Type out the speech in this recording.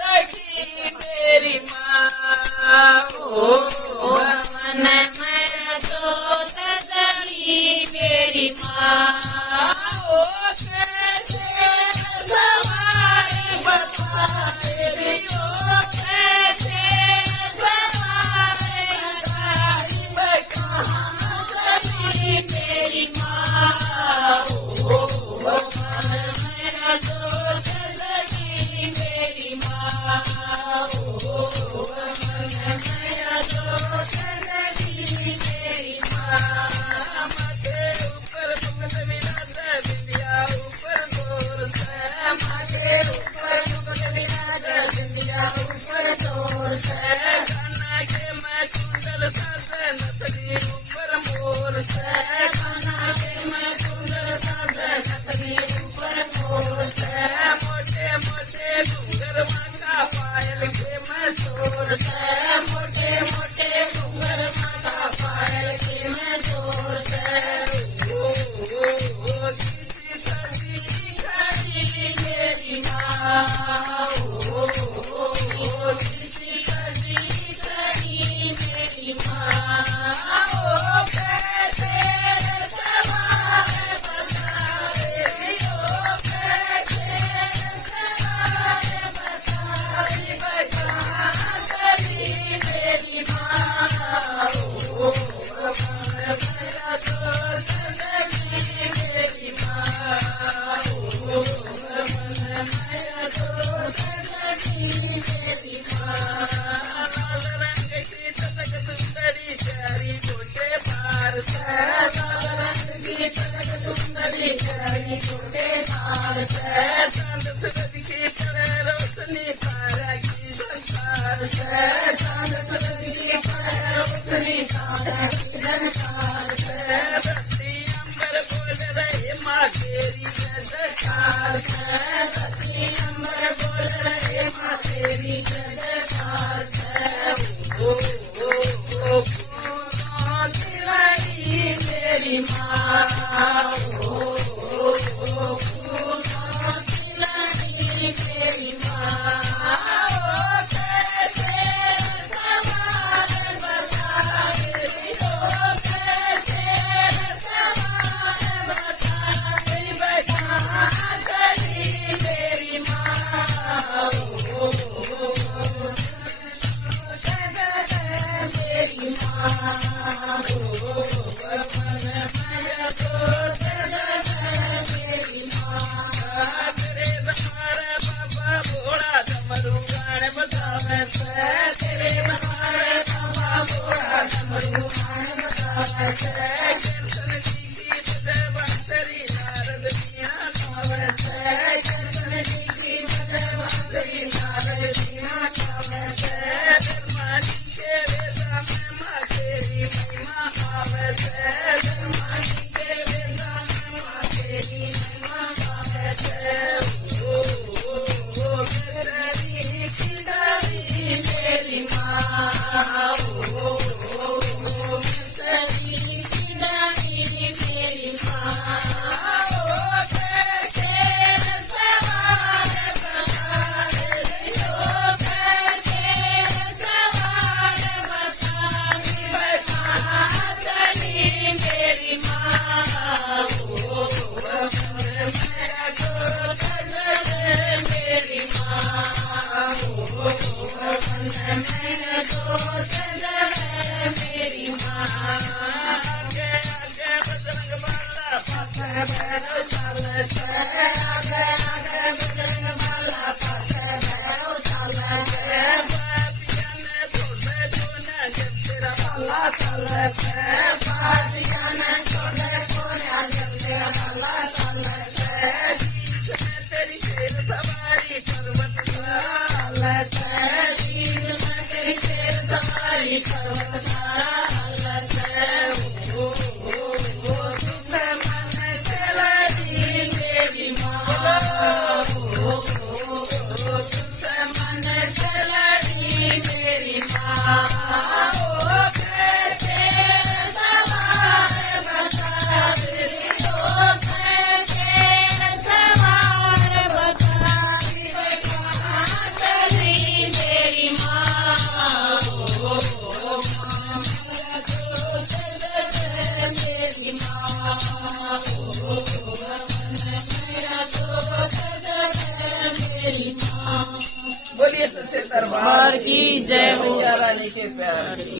सखी मेरी माँ ओ मन में तो सखी मेरी माँ ओ कैसे सवार बताए दियो कैसे सवार बताए सखी मेरी माँ ओ मन में तो सखी मेरी माँ ओ मन में तो सखी मेरी माँ माथे ऊपर मुकुट विराजे बिंदिया ऊपर गोर से माथे ऊपर मुकुट विराजे बिंदिया ऊपर गोर से काना के मैं कुंडल साजे नथनी ऊपर मोर से काना के मैं कुंडल साजे नथनी ऊपर मोर से मोटे मोटे घुंघर माथा पायल के मैं सोर से मोटे मोटे घुंघर माथा पायल के मैं सोर से ओ किसी सजी खड़ी मेरी माँ ओ किसी सजी खड़ी मेरी माँ ओ कैसे सवार बताए ओ कैसे सवार बताए बता करी मेरी माँ ओ मेरा तो सखी मेरी माँ ओ मेरा तो सखी मेरी माँ लाल रंग की तलक सुंदरी प्यारी छोटे पार से लाल रंग की तलक सुंदरी प्यारी छोटे पार से चांद सूरज की तरह रोशनी तारा की संसार से चांद सूरज की तरह रोशनी तारा की संसार से धरती अंबर बोल रहे माँ तेरी जयकार से धरती अंबर बोल रहे माँ तेरी जयकार से ओ फूलों की लड़ी मेरी माँ ओ फूलों की लड़ी मेरी माँ ओ कैसे सवार बताए ओ कैसे सवार बताए बता करी मेरी माँ ओ मेरी माँ बोलिए सच्चे दरबार बार की जय हो। मैया रानी के प्यार।